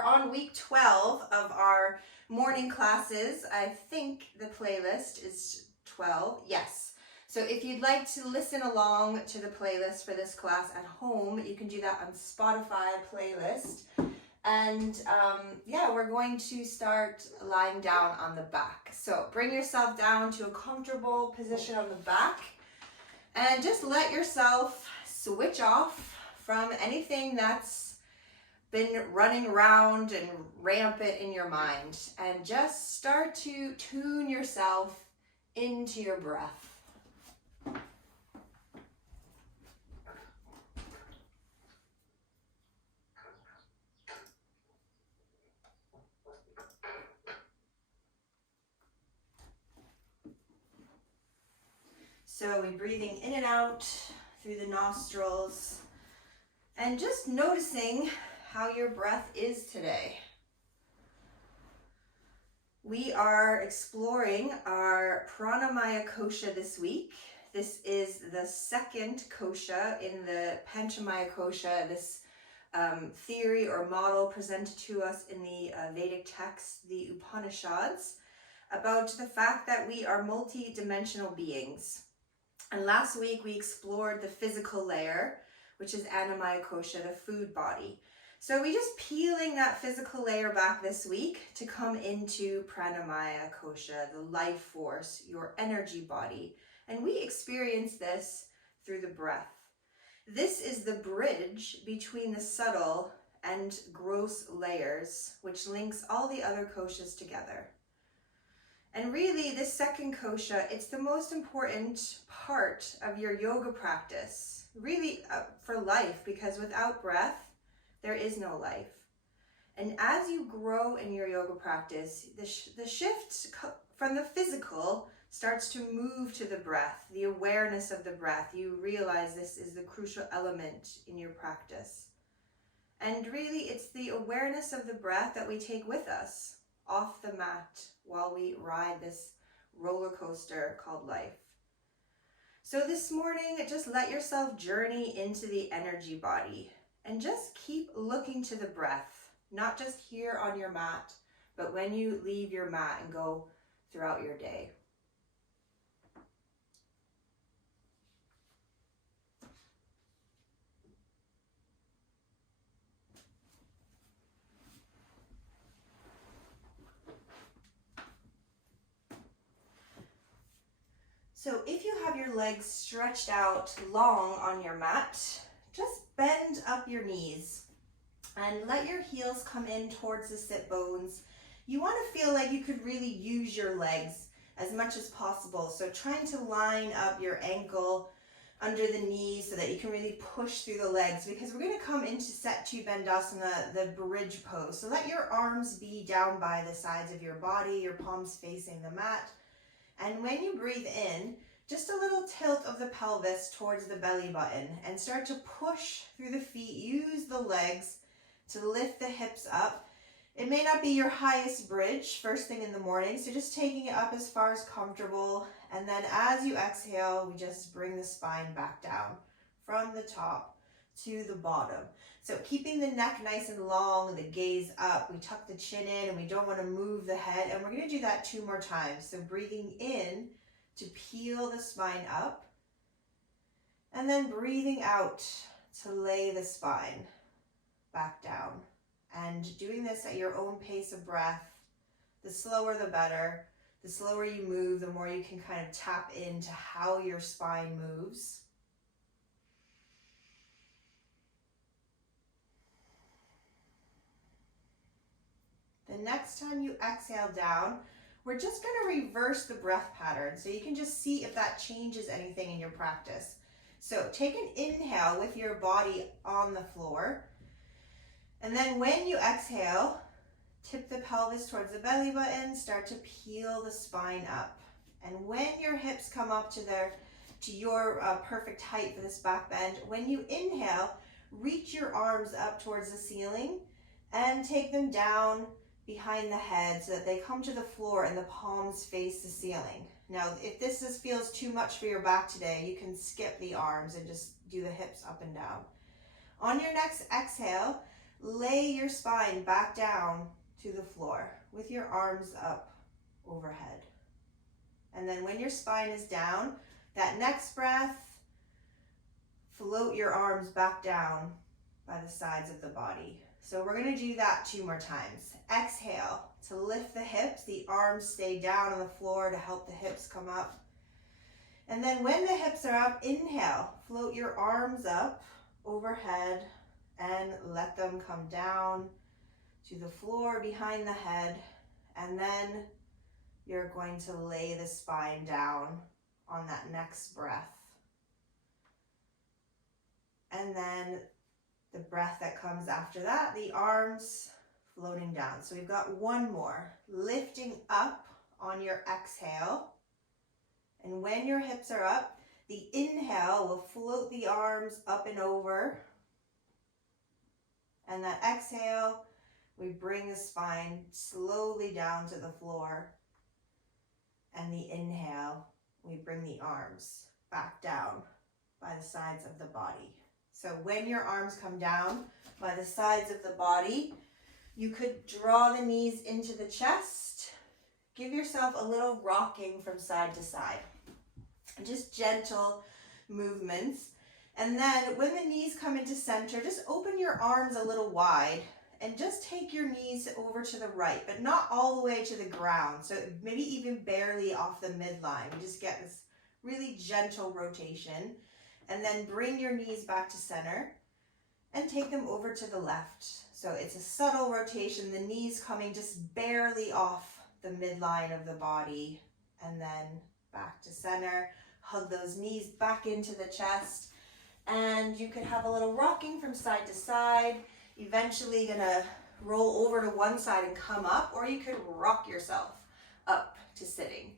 are on week 12 of our morning classes. I think the playlist is 12. Yes. So if you'd like to listen along to the playlist for this class at home, you can do that on Spotify playlist. And yeah, we're going to start lying down on the back. So bring yourself down to a comfortable position on the back and just let yourself switch off from anything that's been running around and rampant in your mind, and just start to tune yourself into your breath. So we're breathing in and out through the nostrils and just noticing how your breath is today. We are exploring our Pranamaya Kosha this week. This is the second Kosha in the Pranamaya Kosha, this theory or model presented to us in the Vedic text, the Upanishads, about the fact that we are multi-dimensional beings. And last week we explored the physical layer, which is Annamaya Kosha, the food body. So we're just peeling that physical layer back this week to come into Pranamaya Kosha, the life force, your energy body. And we experience this through the breath. This is the bridge between the subtle and gross layers, which links all the other koshas together. And really, this second kosha, it's the most important part of your yoga practice, really for life, because without breath, there is no life. And as you grow in your yoga practice, the shift from the physical starts to move to the breath, the awareness of the breath. You realize this is the crucial element in your practice. And really, it's the awareness of the breath that we take with us off the mat while we ride this roller coaster called life. So this morning, just let yourself journey into the energy body and just keep looking to the breath, not just here on your mat, but when you leave your mat and go throughout your day. So if you have your legs stretched out long on your mat, just bend up your knees and let your heels come in towards the sit bones. You want to feel like you could really use your legs as much as possible. So trying to line up your ankle under the knees so that you can really push through the legs, because we're going to come into Setu Bandhasana, the bridge pose. So let your arms be down by the sides of your body, your palms facing the mat. And when you breathe in, just a little tilt of the pelvis towards the belly button and start to push through the feet. Use the legs to lift the hips up. It may not be your highest bridge first thing in the morning, so just taking it up as far as comfortable. And then as you exhale, we just bring the spine back down from the top to the bottom. So keeping the neck nice and long, the gaze up, we tuck the chin in and we don't want to move the head. And we're going to do that 2 more times. So breathing in to peel the spine up, and then breathing out to lay the spine back down. And doing this at your own pace of breath. The slower the better. The slower you move, the more you can kind of tap into how your spine moves. The next time you exhale down, we're just going to reverse the breath pattern so you can just see if that changes anything in your practice. So take an inhale with your body on the floor. And then when you exhale, tip the pelvis towards the belly button, start to peel the spine up. And when your hips come up to your perfect height for this back bend, when you inhale, reach your arms up towards the ceiling and take them down behind the head so that they come to the floor and the palms face the ceiling. Now, if this feels too much for your back today, you can skip the arms and just do the hips up and down. On your next exhale, lay your spine back down to the floor with your arms up overhead. And then when your spine is down, that next breath, float your arms back down by the sides of the body. So we're going to do that 2 more times. Exhale to lift the hips. The arms stay down on the floor to help the hips come up. And then when the hips are up, inhale, float your arms up overhead and let them come down to the floor behind the head. And then you're going to lay the spine down on that next breath. And then the breath that comes after that, the arms floating down. So we've got 1 more. Lifting up on your exhale. And when your hips are up, the inhale will float the arms up and over. And that exhale, we bring the spine slowly down to the floor. And the inhale, we bring the arms back down by the sides of the body. So when your arms come down by the sides of the body, you could draw the knees into the chest. Give yourself a little rocking from side to side. Just gentle movements. And then when the knees come into center, just open your arms a little wide and just take your knees over to the right, but not all the way to the ground. So maybe even barely off the midline. You just get this really gentle rotation. And then bring your knees back to center and take them over to the left. So it's a subtle rotation, the knees coming just barely off the midline of the body, and then back to center. Hug those knees back into the chest, and you could have a little rocking from side to side. Eventually gonna roll over to one side and come up, or you could rock yourself up to sitting.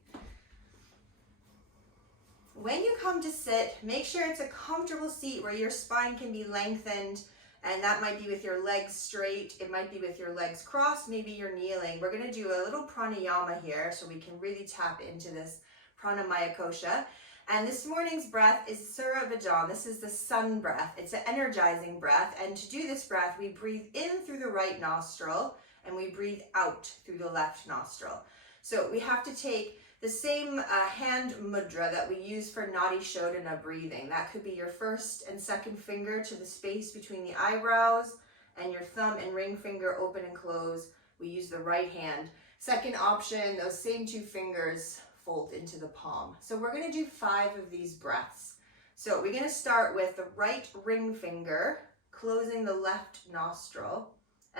When you come to sit, make sure it's a comfortable seat where your spine can be lengthened, and that might be with your legs straight, it might be with your legs crossed, maybe you're kneeling. We're going to do a little pranayama here so we can really tap into this Pranamaya Kosha. And this morning's breath is Surya Bhajan. This is the sun breath. It's an energizing breath, and to do this breath, we breathe in through the right nostril and we breathe out through the left nostril. So we have to take the same hand mudra that we use for Nadi Shodhana breathing. That could be your first and second finger to the space between the eyebrows, and your thumb and ring finger open and close. We use the right hand. Second option, those same 2 fingers fold into the palm. So we're going to do 5 of these breaths. So we're going to start with the right ring finger, closing the left nostril,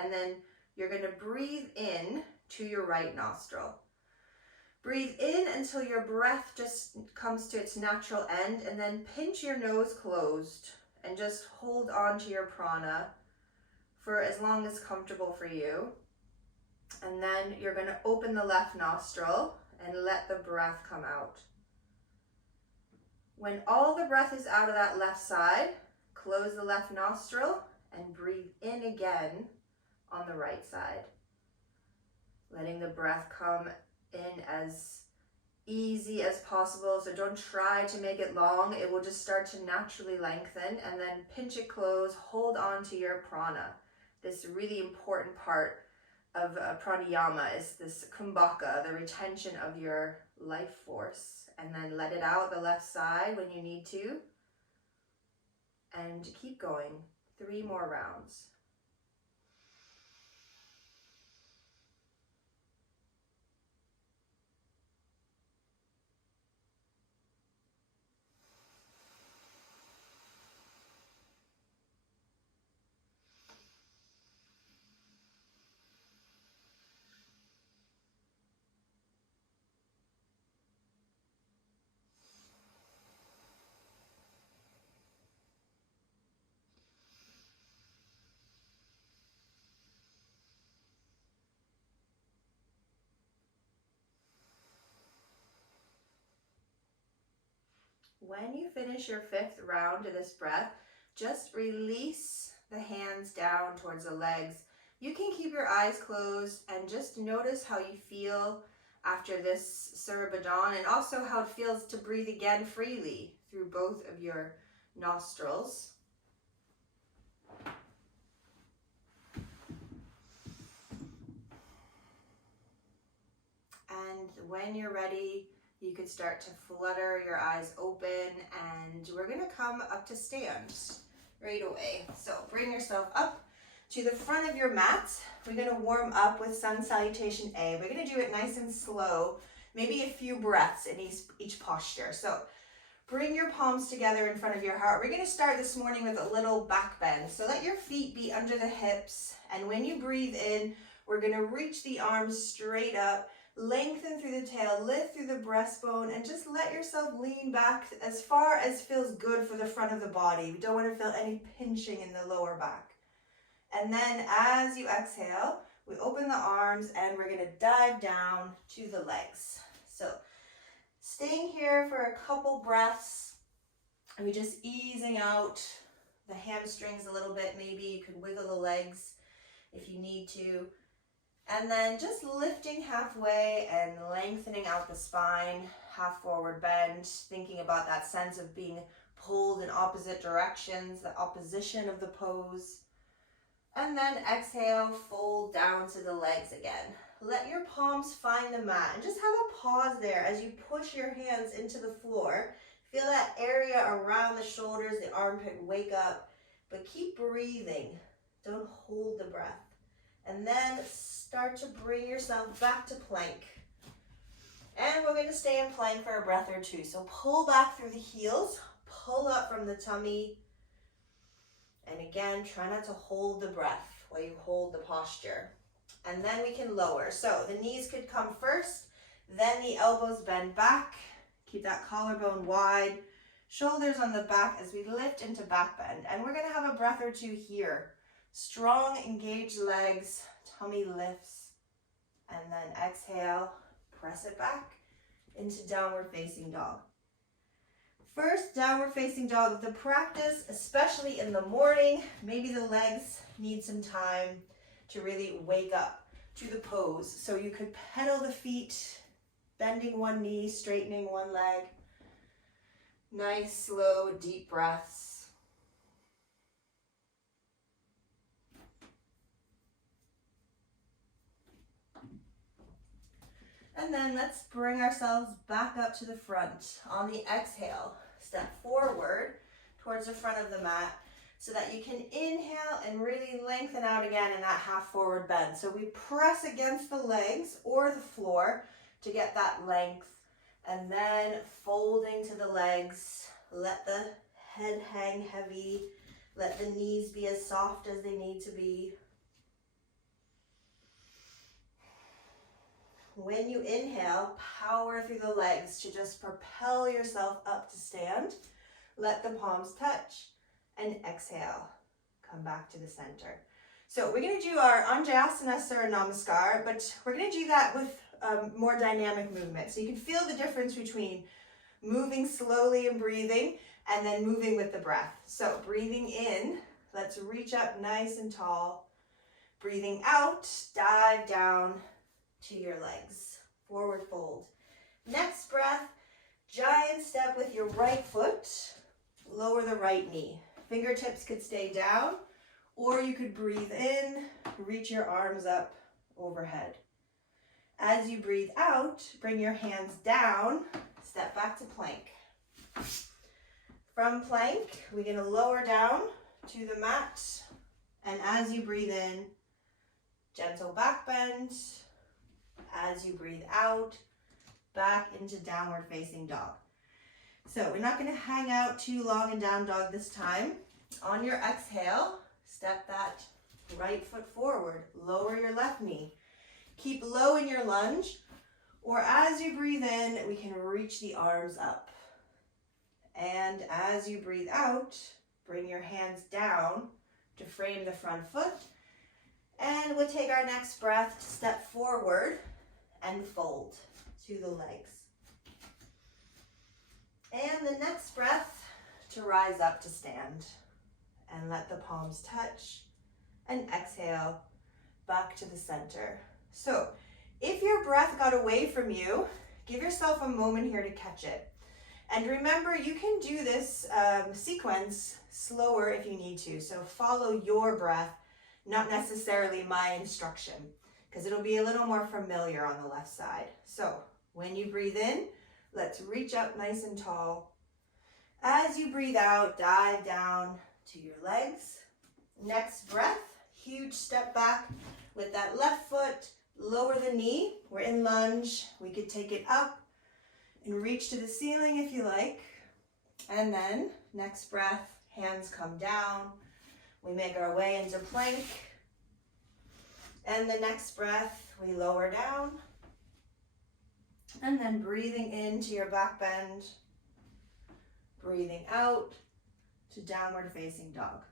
and then you're going to breathe in to your right nostril. Breathe in until your breath just comes to its natural end, and then pinch your nose closed and just hold on to your prana for as long as comfortable for you. And then you're going to open the left nostril and let the breath come out. When all the breath is out of that left side, close the left nostril and breathe in again on the right side. Letting the breath come in as easy as possible, so don't try to make it long. It will just start to naturally lengthen, and then pinch it close, hold on to your prana. This really important part of pranayama is this kumbhaka, the retention of your life force, and then let it out the left side when you need to, and keep going. 3 more rounds. When you finish your 5th round of this breath, just release the hands down towards the legs. You can keep your eyes closed and just notice how you feel after this Surya Bhajan, and also how it feels to breathe again freely through both of your nostrils. when you're ready, you could start to flutter your eyes open, and we're gonna come up to stand right away. So bring yourself up to the front of your mat. We're gonna warm up with Sun Salutation A. We're gonna do it nice and slow, maybe a few breaths in each posture. So bring your palms together in front of your heart. We're gonna start this morning with a little back bend. So let your feet be under the hips, and when you breathe in, we're gonna reach the arms straight up, lengthen through the tail, lift through the breastbone, and just let yourself lean back as far as feels good for the front of the body. We don't want to feel any pinching in the lower back. And then as you exhale, we open the arms and we're going to dive down to the legs. So staying here for a couple breaths, and we just easing out the hamstrings a little bit. Maybe you could wiggle the legs if you need to. And then just lifting halfway and lengthening out the spine, half forward bend, thinking about that sense of being pulled in opposite directions, the opposition of the pose. And then exhale, fold down to the legs again. Let your palms find the mat and just have a pause there as you push your hands into the floor. Feel that area around the shoulders, the armpit wake up, but keep breathing. Don't hold the breath. And then start to bring yourself back to plank. And we're going to stay in plank for a breath or two. So pull back through the heels, pull up from the tummy. And again, try not to hold the breath while you hold the posture. And then we can lower. So the knees could come first, then the elbows bend back. Keep that collarbone wide, shoulders on the back as we lift into back bend. And we're going to have a breath or two here. Strong, engaged legs, tummy lifts, and then exhale, press it back into downward facing dog. First, downward facing dog, the practice, especially in the morning, maybe the legs need some time to really wake up to the pose. So you could pedal the feet, bending one knee, straightening one leg. Nice, slow, deep breaths. And then let's bring ourselves back up to the front. On the exhale, step forward towards the front of the mat so that you can inhale and really lengthen out again in that half forward bend. So we press against the legs or the floor to get that length, and then folding to the legs. Let the head hang heavy. Let the knees be as soft as they need to be. When you inhale, power through the legs to just propel yourself up to stand. Let the palms touch, and exhale. Come back to the center. So we're going to do our Anjasana Surya Namaskar, but we're going to do that with more dynamic movement. So you can feel the difference between moving slowly and breathing, and then moving with the breath. So breathing in, let's reach up nice and tall. Breathing out, dive down to your legs, forward fold. Next breath, giant step with your right foot, lower the right knee. Fingertips could stay down, or you could breathe in, reach your arms up overhead. As you breathe out, bring your hands down, step back to plank. From plank, we're going to lower down to the mat, and as you breathe in, gentle back bend. As you breathe out, back into downward facing dog. So we're not going to hang out too long in down dog this time. On your exhale, step that right foot forward, lower your left knee. Keep low in your lunge, or as you breathe in, we can reach the arms up. And as you breathe out, bring your hands down to frame the front foot. And we'll take our next breath to step forward and fold to the legs. And the next breath to rise up to stand. And let the palms touch. And exhale back to the center. So if your breath got away from you, give yourself a moment here to catch it. And remember, you can do this sequence slower if you need to. So follow your breath, not necessarily my instruction, because it'll be a little more familiar on the left side. So When you breathe in, let's reach up nice and tall. As you breathe out, dive down to your legs. Next breath, huge step back with that left foot, lower the knee. We're in lunge. We could take it up and reach to the ceiling if you like. And then next breath, hands come down. We make our way into plank. And the next breath, we lower down. And then breathing into your back bend. Breathing out to downward facing dog.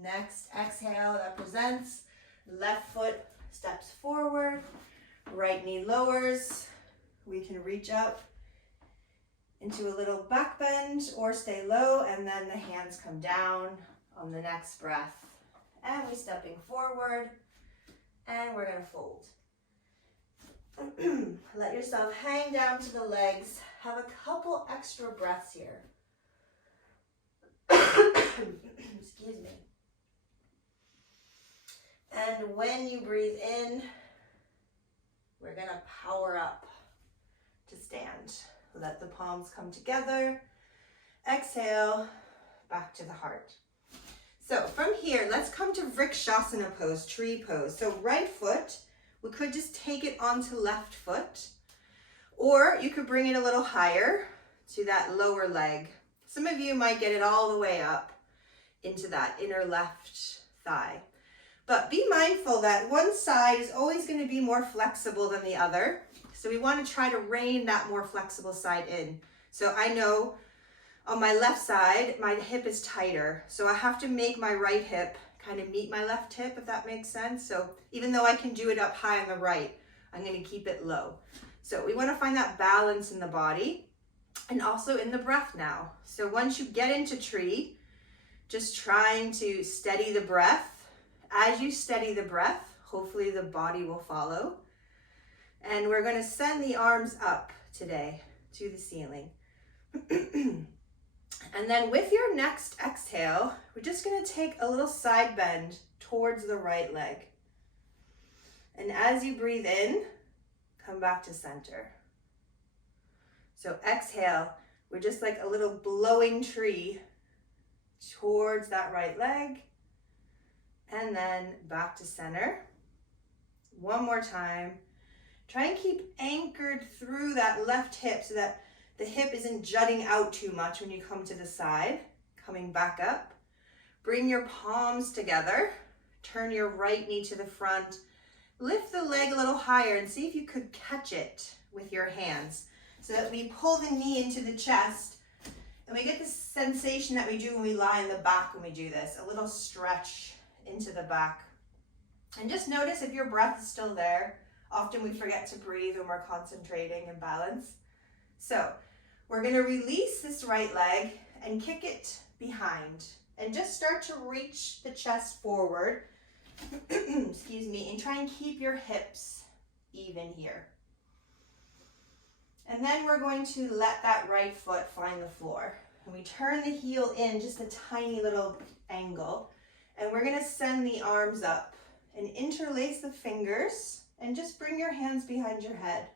Next exhale, that presents. Left foot steps forward. Right knee lowers. We can reach up into a little back bend or stay low, and then the hands come down on the next breath. And we're stepping forward, and we're gonna fold. Let yourself hang down to the legs. Have a couple extra breaths here. Excuse me. And when you breathe in, we're gonna power up to stand. Let the palms come together. Exhale, back to the heart. So from here, let's come to Vrikshasana pose, tree pose. So right foot, we could just take it onto left foot, or you could bring it a little higher to that lower leg. Some of you might get it all the way up into that inner left thigh. But be mindful that one side is always going to be more flexible than the other. So we want to try to rein that more flexible side in. So I know on my left side, my hip is tighter. So I have to make my right hip kind of meet my left hip, if that makes sense. So even though I can do it up high on the right, I'm going to keep it low. So we want to find that balance in the body and also in the breath now. So once you get into tree, just trying to steady the breath. As you steady the breath, hopefully the body will follow. And we're going to send the arms up today to the ceiling. And then with your next exhale, we're just going to take a little side bend towards the right leg. And as you breathe in, come back to center. So exhale, we're just like a little blowing tree towards that right leg. And then back to center. One more time. Try and keep anchored through that left hip so that the hip isn't jutting out too much when you come to the side. Coming back up. Bring your palms together. Turn your right knee to the front. Lift the leg a little higher and see if you could catch it with your hands so that we pull the knee into the chest and we get this sensation that we do when we lie in the back when we do this. A little stretch into the back. And just notice if your breath is still there. Often we forget to breathe when we're concentrating and balance. So we're going to release this right leg and kick it behind. And just start to reach the chest forward. Excuse me. And try and keep your hips even here. And then we're going to let that right foot find the floor. And we turn the heel in just a tiny little angle. And we're going to send the arms up and interlace the fingers and just bring your hands behind your head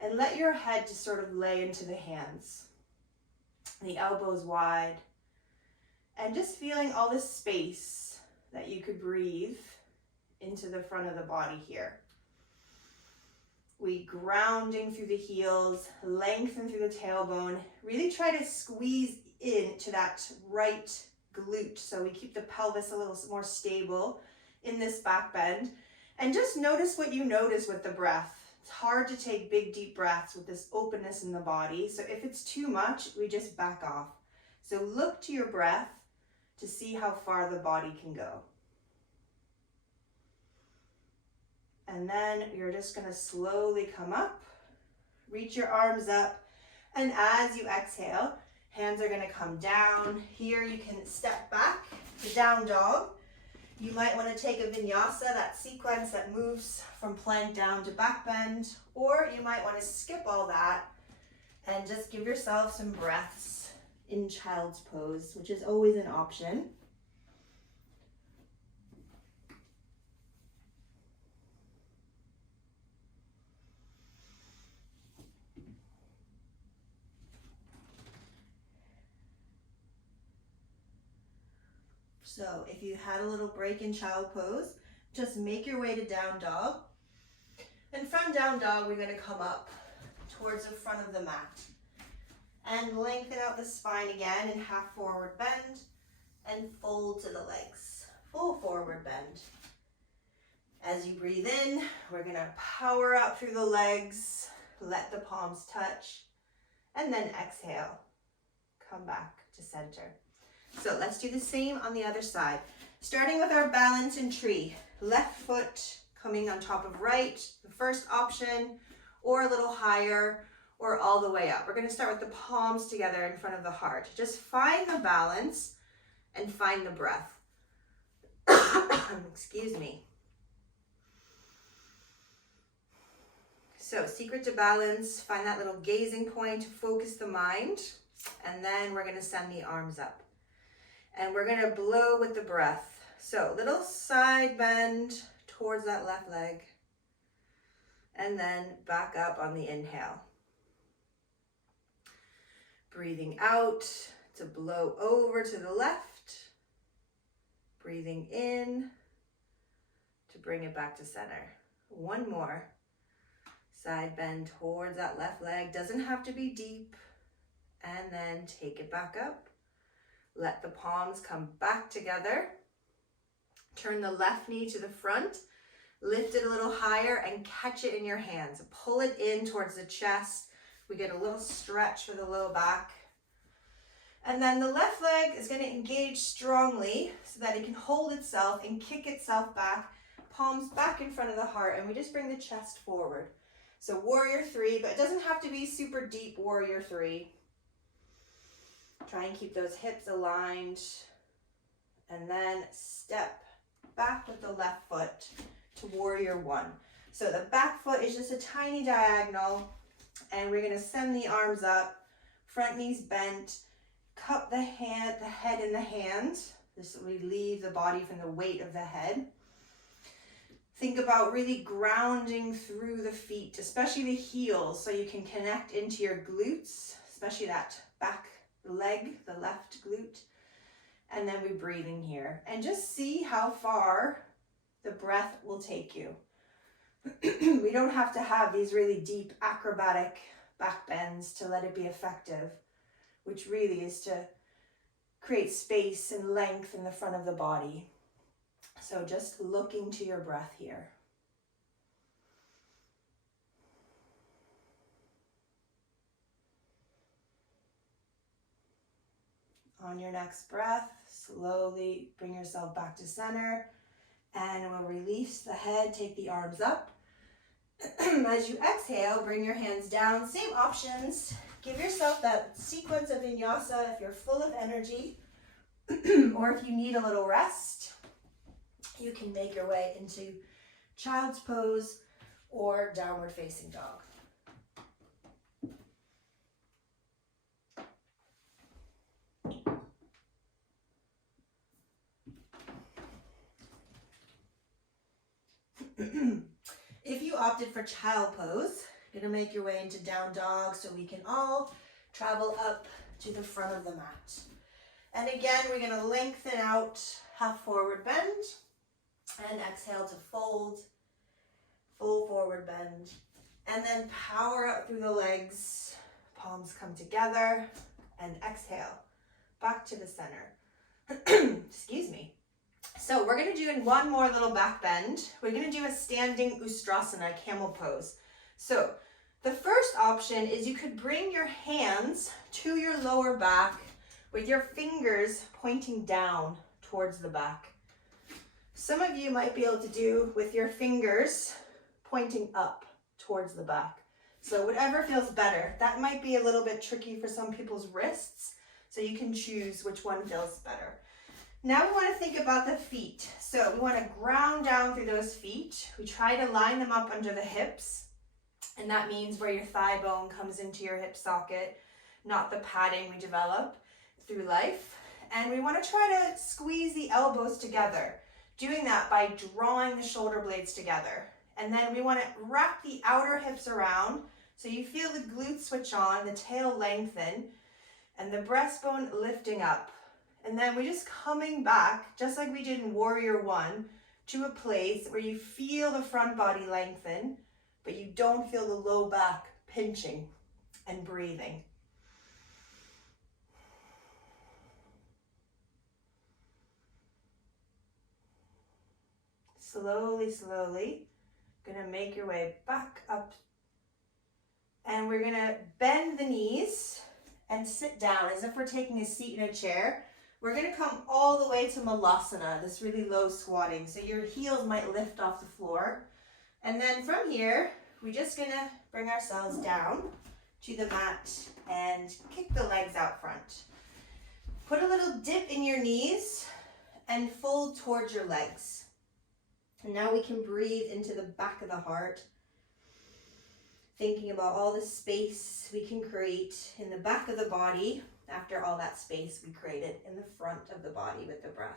and let your head just sort of lay into the hands. The elbows wide and just feeling all the space that you could breathe into the front of the body here. We grounding through the heels, lengthen through the tailbone, really try to squeeze into that right glute so we keep the pelvis a little more stable in this back bend. And just notice what you notice with the breath. It's hard to take big deep breaths with this openness in the body. So if it's too much, we just back off. So look to your breath to see how far the body can go. And then you're just going to slowly come up, reach your arms up, and as you exhale, hands are going to come down. Here you can step back to down dog. You might want to take a vinyasa, that sequence that moves from plank down to back bend, or you might want to skip all that and just give yourself some breaths in child's pose, which is always an option. So if you had a little break in child pose, just make your way to down dog. And from down dog, we're going to come up towards the front of the mat. And lengthen out the spine again in half forward bend and fold to the legs. Full forward bend. As you breathe in, we're going to power up through the legs, let the palms touch, and then exhale. Come back to center. So let's do the same on the other side. Starting with our balance in tree. Left foot coming on top of right, the first option, or a little higher, or all the way up. We're going to start with the palms together in front of the heart. Just find the balance and find the breath. Excuse me. So secret to balance, find that little gazing point to focus the mind, and then we're going to send the arms up. And we're going to blow with the breath. So little side bend towards that left leg, and then back up on the inhale. Breathing out to blow over to the left. Breathing in to bring it back to center. One more. Side bend towards that left leg. Doesn't have to be deep. And then take it back up. Let the palms come back together. Turn the left knee to the front. Lift it a little higher and catch it in your hands. Pull it in towards the chest. We get a little stretch for the low back. And then the left leg is going to engage strongly so that it can hold itself and kick itself back. Palms back in front of the heart, and we just bring the chest forward. So warrior three, but it doesn't have to be super deep warrior three. Try and keep those hips aligned. And then step back with the left foot to warrior one. So the back foot is just a tiny diagonal. And we're going to send the arms up, front knees bent, cup the head in the hands. This will relieve the body from the weight of the head. Think about really grounding through the feet, especially the heels, so you can connect into your glutes, especially that back leg, the left glute. And then we're breathing here. And just see how far the breath will take you. We don't have to have these really deep acrobatic back bends to let it be effective, which really is to create space and length in the front of the body. So just looking to your breath here. On your next breath, slowly bring yourself back to center, and we'll release the head, take the arms up. As you exhale, bring your hands down. Same options. Give yourself that sequence of vinyasa if you're full of energy, or if you need a little rest, you can make your way into child's pose or downward facing dog. If you opted for child pose, you're going to make your way into down dog so we can all travel up to the front of the mat. And again, we're going to lengthen out, half forward bend, and exhale to fold, full forward bend, and then power up through the legs, palms come together, and exhale, back to the center. Excuse me. So we're going to do in one more little back bend. We're going to do a standing Ustrasana, camel pose. So the first option is you could bring your hands to your lower back with your fingers pointing down towards the back. Some of you might be able to do with your fingers pointing up towards the back. So whatever feels better. That might be a little bit tricky for some people's wrists, so you can choose which one feels better. Now we want to think about the feet. So we want to ground down through those feet. We try to line them up under the hips. And that means where your thigh bone comes into your hip socket, not the padding we develop through life. And we want to try to squeeze the elbows together. Doing that by drawing the shoulder blades together. And then we want to wrap the outer hips around so you feel the glutes switch on, the tail lengthen, and the breastbone lifting up. And then we're just coming back, just like we did in Warrior One, to a place where you feel the front body lengthen, but you don't feel the low back pinching, and breathing. Slowly, slowly, gonna make your way back up. And we're gonna bend the knees and sit down as if we're taking a seat in a chair. We're gonna come all the way to Malasana, this really low squatting. So your heels might lift off the floor. And then from here, we're just gonna bring ourselves down to the mat and kick the legs out front. Put a little dip in your knees and fold towards your legs. And now we can breathe into the back of the heart, thinking about all the space we can create in the back of the body after all that space we created in the front of the body with the breath.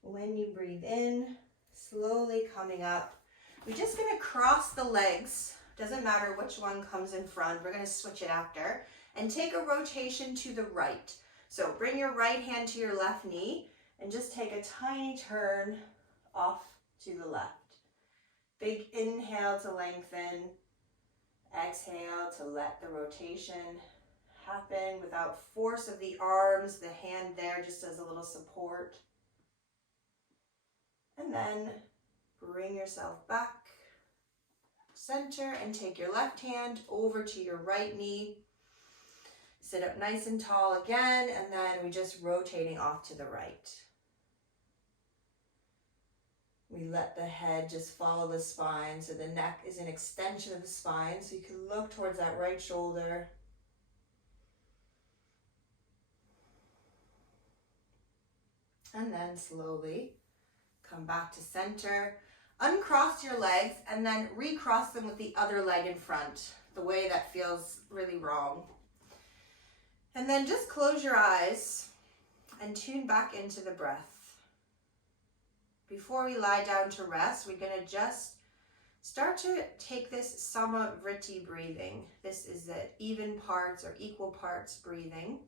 When you breathe in, slowly coming up, we're just going to cross the legs. Doesn't matter which one comes in front. We're going to switch it after. And take a rotation to the right. So bring your right hand to your left knee and just take a tiny turn off to the left. Big inhale to lengthen. Exhale to let the rotation happen without force of the arms. The hand there just as a little support. And then bring yourself back center and take your left hand over to your right knee. Sit up nice and tall again, and then we're just rotating off to the right. We let the head just follow the spine, so the neck is an extension of the spine, so you can look towards that right shoulder. And then slowly come back to center. Uncross your legs and then recross them with the other leg in front, the way that feels really wrong. And then just close your eyes and tune back into the breath. Before we lie down to rest, we're going to just start to take this Samavriti breathing. This is the even parts or equal parts breathing.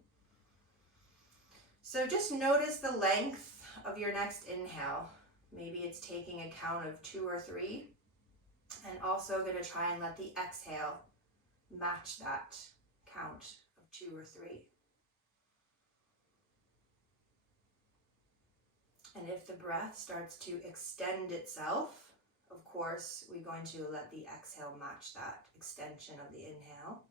So just notice the length of your next inhale. Maybe it's taking a count of 2 or 3. And also going to try and let the exhale match that count of 2 or 3. And if the breath starts to extend itself, of course, we're going to let the exhale match that extension of the inhale.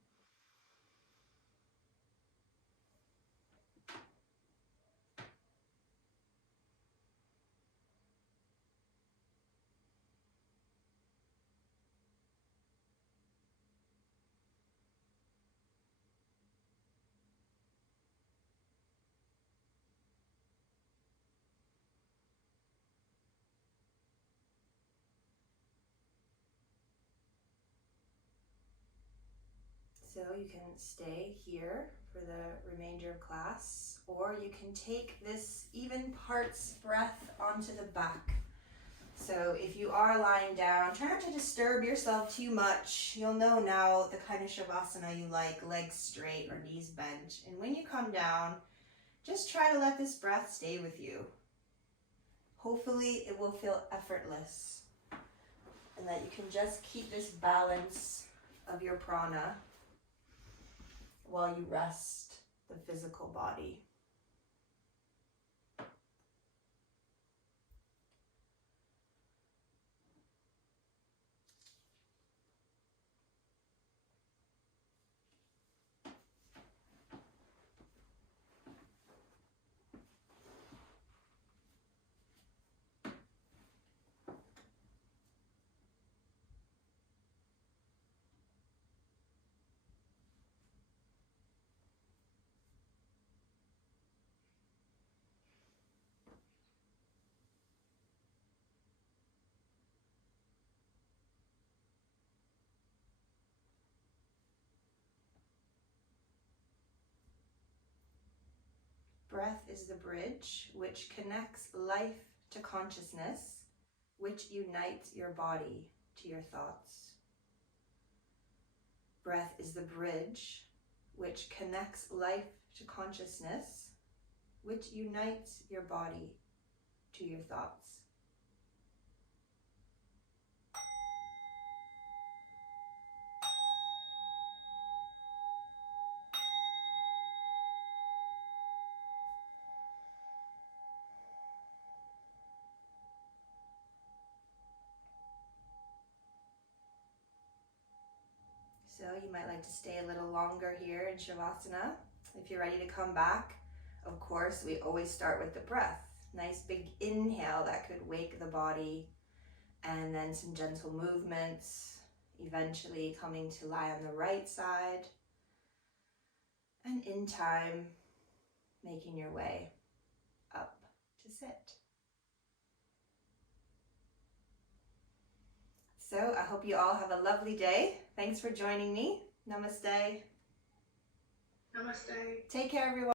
So you can stay here for the remainder of class, or you can take this even parts breath onto the back. So if you are lying down, try not to disturb yourself too much. You'll know now the kind of shavasana you like, legs straight or knees bent. And when you come down, just try to let this breath stay with you. Hopefully it will feel effortless, and that you can just keep this balance of your prana while you rest the physical body. Breath is the bridge which connects life to consciousness which unites your body to your thoughts. Breath is the bridge which connects life to consciousness, which unites your body to your thoughts. So you might like to stay a little longer here in Shavasana. If you're ready to come back, of course, we always start with the breath. Nice big inhale that could wake the body, and then some gentle movements, eventually coming to lie on the right side. And in time, making your way up to sit. So I hope you all have a lovely day. Thanks for joining me. Namaste. Namaste. Take care, everyone.